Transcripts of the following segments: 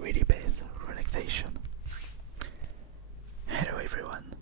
really best relaxation. Hello everyone,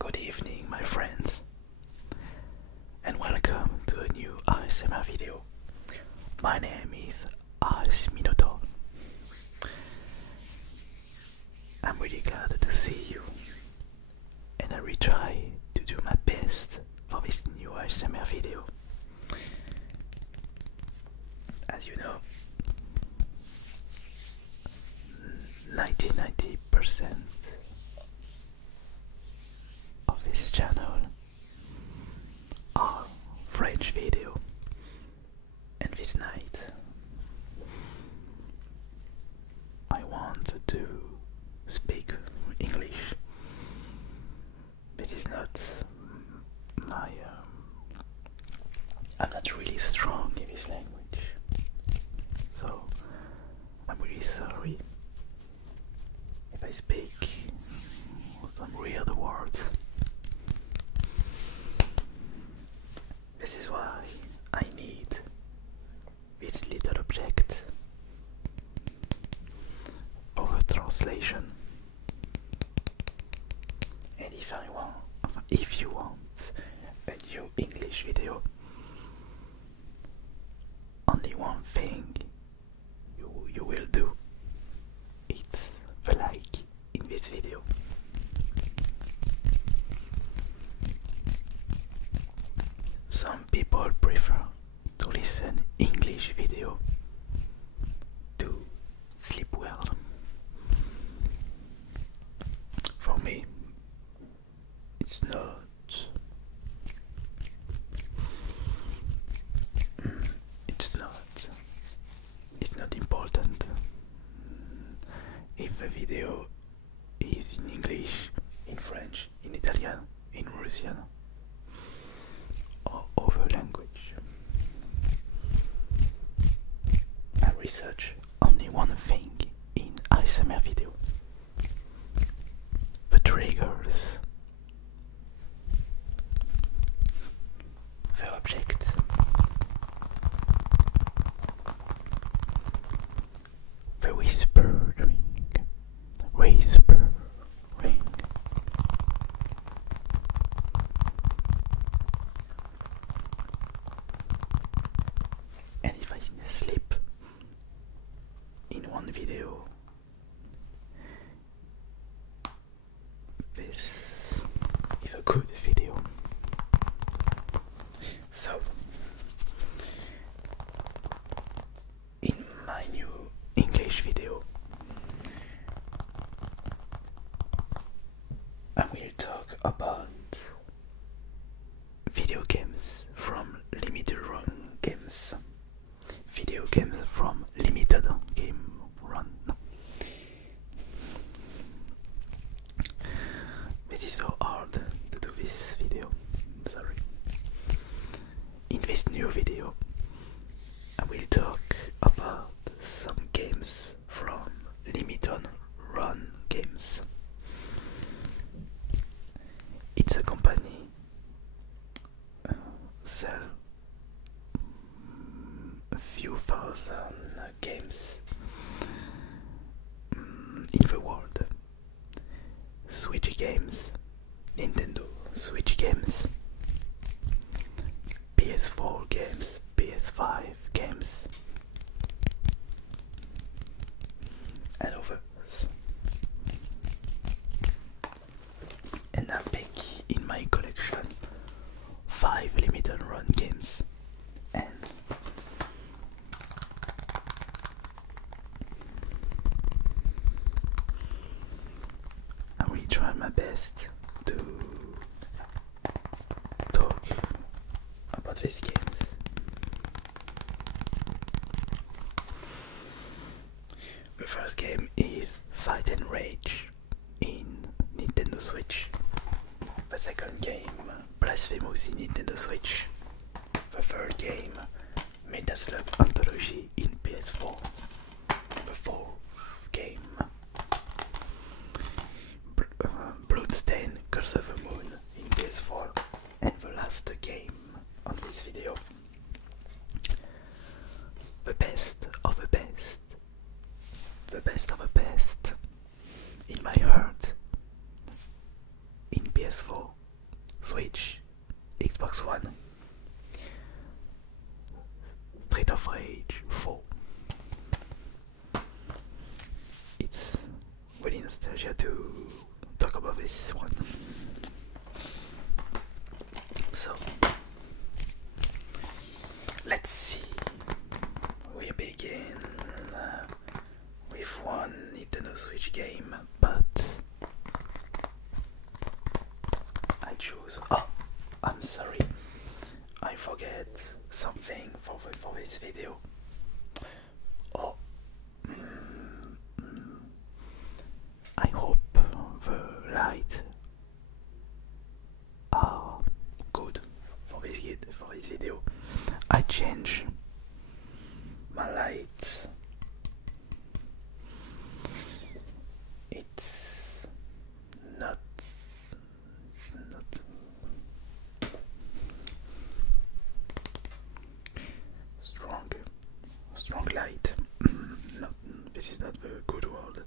good evening my friends, and welcome to a new ASMR video. My name is Minotaur. I'm really glad to see you, and I will try to do my best for this new ASMR video. As you know, 90% of this channel are French video, and this night I want to speak English. This is not my I'm not really strong in this language, so I'm really sorry if I speak some weird words. This is why I need this little object of a translation. And if you want a new English video, only one thing you will do. It's the like in this video. Some people prefer to listen English video to sleep well. For me, it's not. It's not important if the video is in English, in French, in Italian, in Russian, or other language. I research only one thing in ASMR video: the triggers, the object, the whispering, and if I sleep in one video, this is a good video. So, in my new English video, I will talk about video games from limited run games. Video games from limited game run. This is so hard to do this video, sorry. In this new video, I will talk about some games from limited run games. It's a company sell a few thousand games in the world. Switch games, Nintendo Switch games, PS4 games, PS5 games, and others. And I pick in my collection 5 limited run games, and I will try my best to talk about these games. The first game is Fight and Rage in Nintendo Switch. The second game, Blasphemous in Nintendo Switch. The third game, Metaslug Anthology in PS4. The fourth game, Bloodstain Curse of the Moon in PS4. And the last game on this video, the best of the best, the best of the best in my heart in PS4, Switch, Xbox One, Street of Rage 4. It's really nostalgia to talk about this one. So let's see. We begin with one Nintendo Switch game, but I choose. Oh, I'm sorry. I forget something for this video. Oh, I hope the light are good for this video. I change my light. It's not strong light. No, this is not the good word.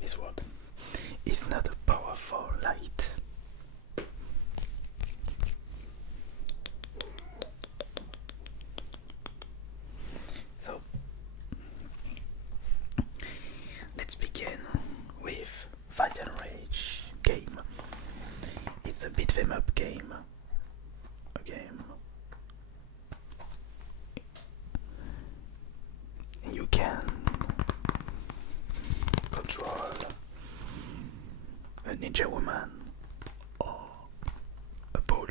This word is not a powerful light. So let's begin with Fight and Rage game. It's a beat 'em up game. A game. You can control a ninja woman or a bull,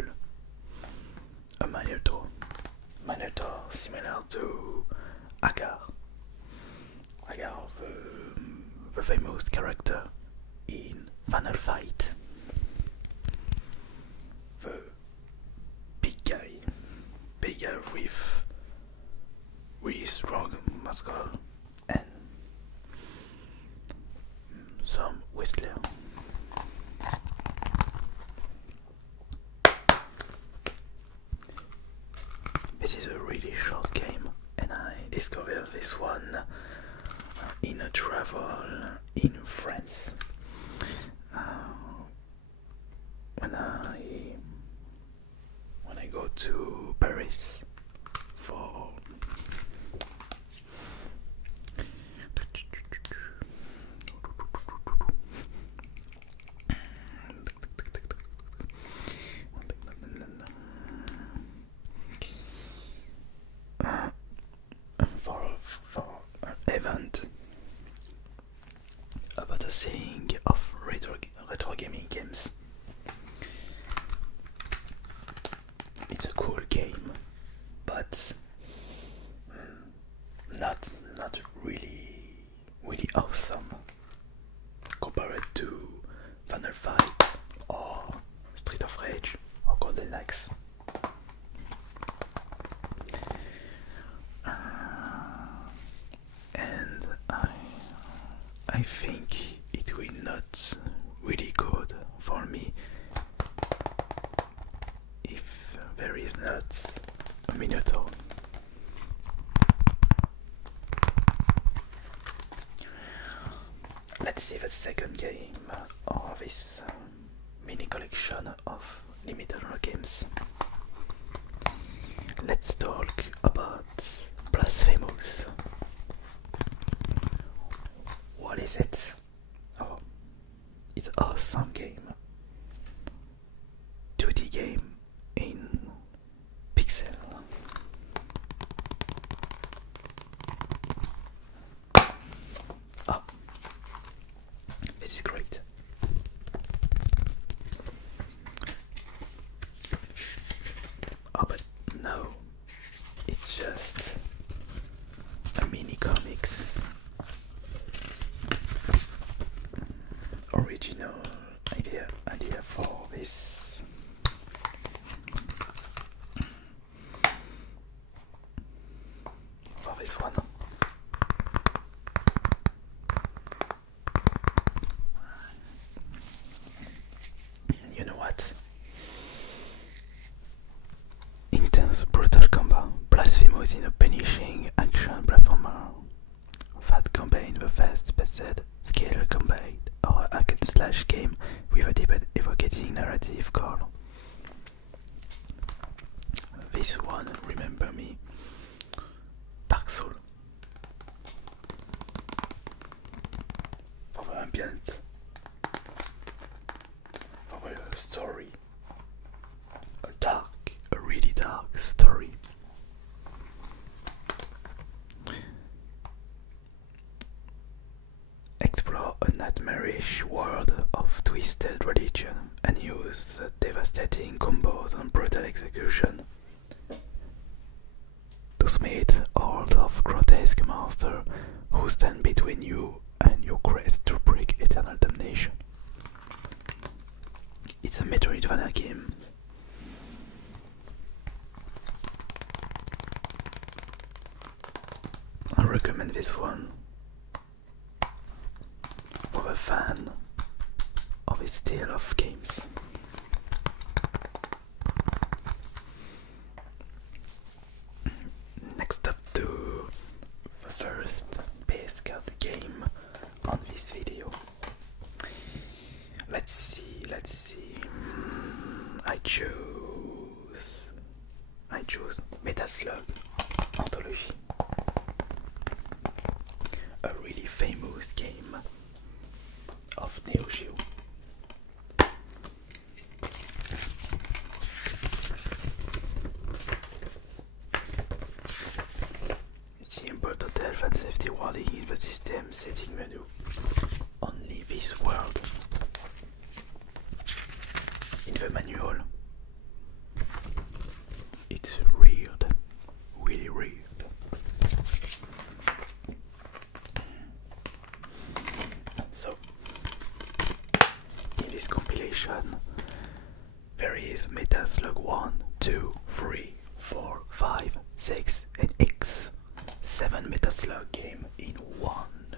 a minotaur similar to Agar, the famous character in Final Fight, the big guy with really strong muscle and some whistler. This is a really short game, and I discovered this one in a travel in France. When I go to Paris for an event about the selling of retro gaming games. It's a cool game, but not really awesome compared to Final Fight or Street of Rage or Golden Axe. And I think it will not really good for me if there is not a minotaur. Let's see the second game of this mini collection of limited run games. Let's talk about Blasphemous. What is it? Oh, it's an awesome game. 2D game in pixel. Oh, this is great. Oh, but no, it's impressive goal. This one, remember me, Dark Souls. For the ambience, for the story, a really dark story. Explore a nightmarish world of twisted religion and use devastating combos and brutal execution to smite hordes of grotesque monsters who stand between you and your quest to break eternal damnation. It's a Metroidvania game. I recommend this one for a fan of this style of games. Next up to the first base card game on this video. Let's see. I choose Metaslug Anthology. A really famous game of Neo Geo. Simple total and safety warning in the system setting menu. Only this world. In the manual, it's weird, really weird. So, in this compilation, there is Metaslug 1, 2, 3, 4, 5, 6, and X. 7 Metaslug game in one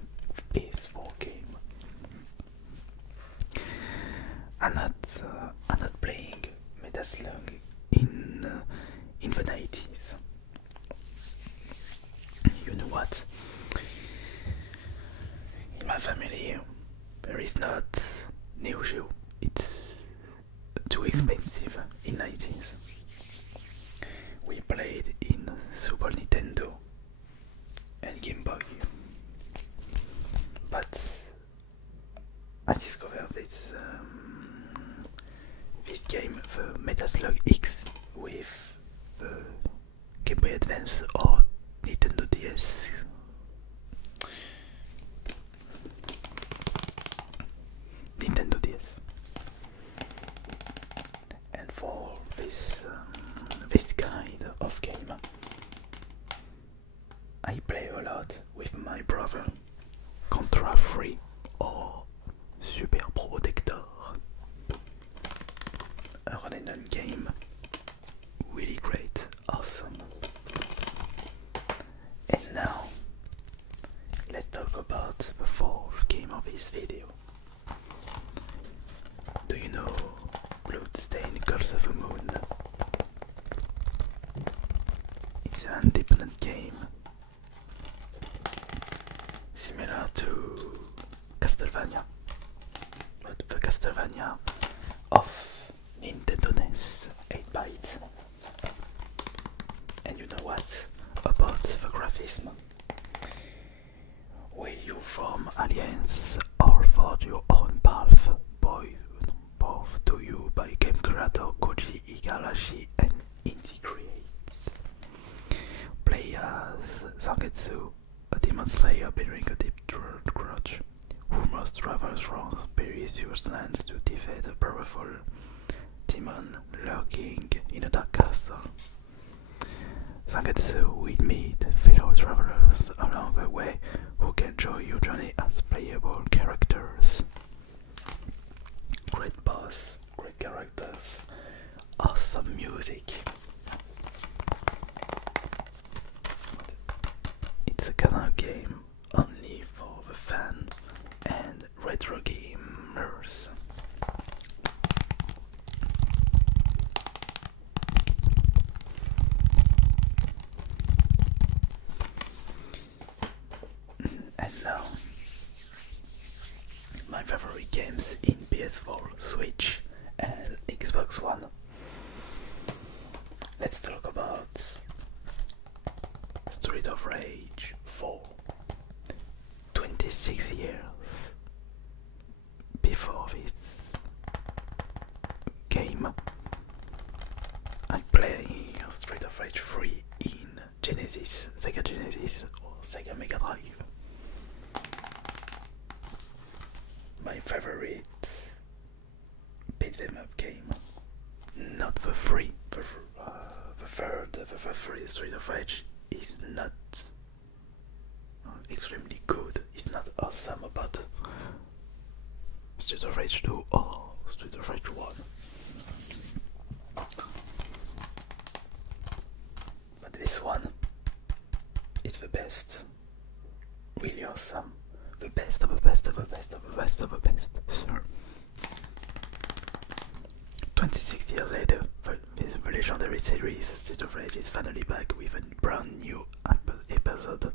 PS4 game. I'm not playing Metaslug in the 90s. You know what? In my family, there is not Neo Geo. It's too expensive in 90s. We played in Super Nintendo and Game Boy. But I discovered this game, the Metaslug X, with the Game Boy Advance or Nintendo DS. Nintendo DS. And for this kind of game, I play a lot with my brother. Contra 3 or Super Protector. A run-and-gun game, really great, awesome. And now, let's talk about the fourth game of this video. Do you know Bloodstained Curse of the Moon? It's an independent game, similar to Castlevania, but the Castlevania of Nintendo NES 8-bit. And you know what about the graphism? Will you form alliance or forge your own path? Both to you by game creator Koji Igarashi and Integrates. Play as Zangetsu, a demon slayer bearing a deep grudge, who must travel through perilous lands to defeat a powerful demon lurking in a dark castle. Zangetsu will meet fellow travelers along the way who can join your journey as playable characters. Great boss, great characters, awesome music. It's a kind of game only for the fan and retro gamers. And now, my favorite games in PS4, Switch and Xbox game. I play Street of Rage 3 in Genesis, Sega Genesis or Sega Mega Drive. My favorite beat 'em up game, not the free, the free Street of Rage is not extremely good, it's not awesome, but Street of Rage 2 or Street of Rage 1. But this one is the best, really awesome, the best of the best of the best of the best of the best, sir. 26 years later, the legendary series Street of Rage is finally back with a brand new episode.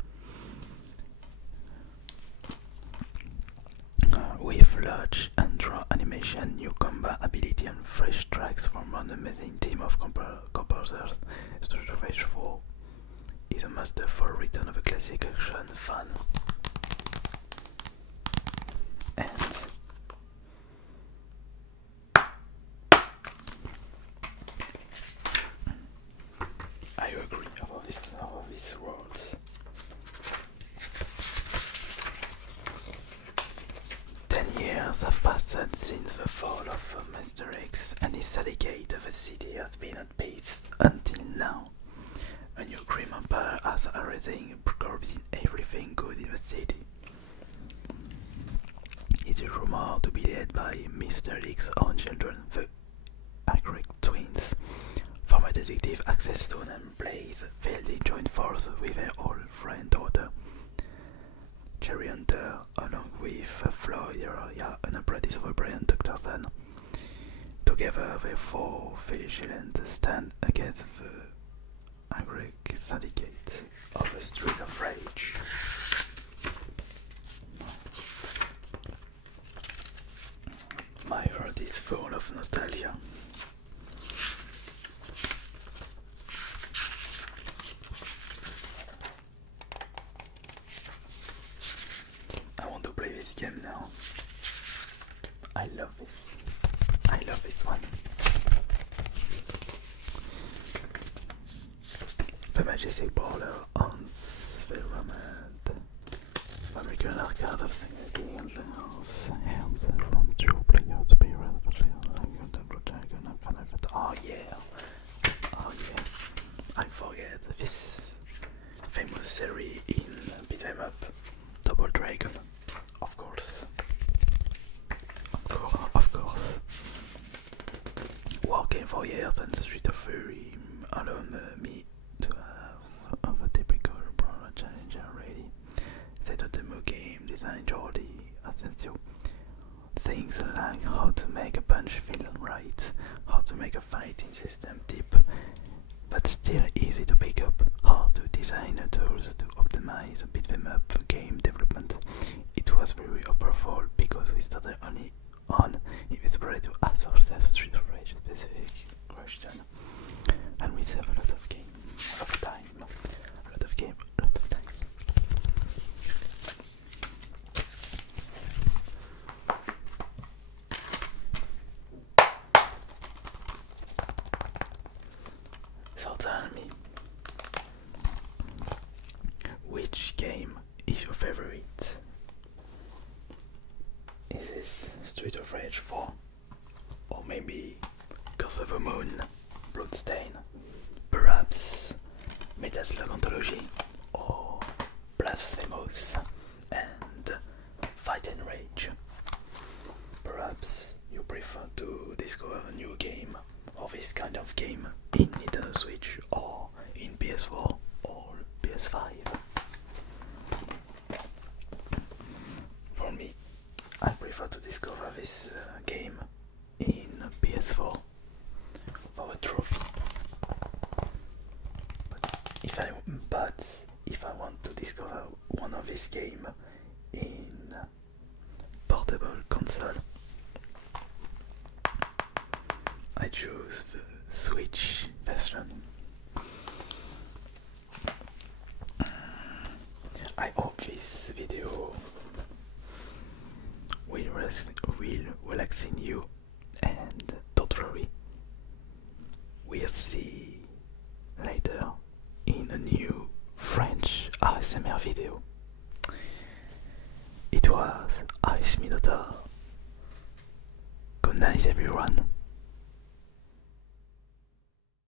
With large and draw animation, new combat ability and fresh tracks from an amazing team of composers, Street of Rage 4 is a masterful return of a classic action fun. And I agree about these words. 10 years have passed since the fall of Mr. X and his syndicate. The city has been at peace until now. A new grim empire has arisen, corrupting everything good in the city. It is rumored to be led by Mr. X's own children, the Agric twins. Former detective Access Stone and Blaze fielding joint force with their old friend daughter Cherry Hunter, along with Florida, an apprentice of a brilliant Dr. Zen. Together, they four vigilant stand against the Agric syndicate of the Street of Rage. My heart is full of nostalgia. I want to play this game now. I love it. I love this one. The Majestic Brawler owns the Romand. American arcade of single games hands from two players experience. Oh yeah. Oh yeah. I forget this famous series in beat 'em up. Double Dragon. Of course. Of course. Working for years on the Street of Fury allowed me to have a typical brawler challenger ready. Set a demo game designed Jordi Asensio. Things like how to make a punch feel right, how to make a fighting system deep but still easy to pick up, how to design tools to optimize beat 'em up game development. It was very powerful because we started only on if it's ready to ask ourselves Street of Rage specific question, and we save a lot of game, a lot of time, a lot of game, a lot of time. So tell me, which game is your favorite? Is this Street of Rage 4? Or maybe Curse of the Moon, Bloodstain, perhaps Metal Slug Anthology, or Blasphemous and Fight and Rage? Perhaps you prefer to discover a new game or this kind of game in Nintendo Switch or in PS4 or PS5. For me, I prefer to discover this game in PS4 for a trophy. But if I want to discover one of these games in portable console, I choose the Switch version. I hope this video will relaxing you, and don't worry, we'll see later in a new French ASMR video. It was Ice Minotaur. Good night everyone.